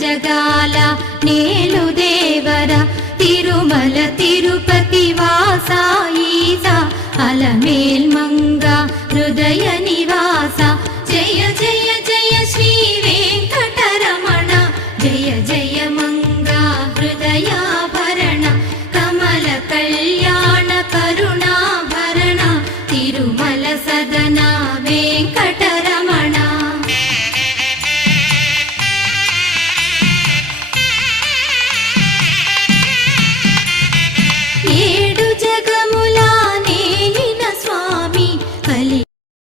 జగాల నేలు దేవర తిరుమల తిరుపతి వాసా ఈసా అలమేల్ మంగ హృదయ నివాస జయ జయ జయ శ్రీ వెంకటరమణ జయ జయ మంగ హృదయాభరణ కమల కళ్యాణ కరుణాభరణ తిరుమల సదనా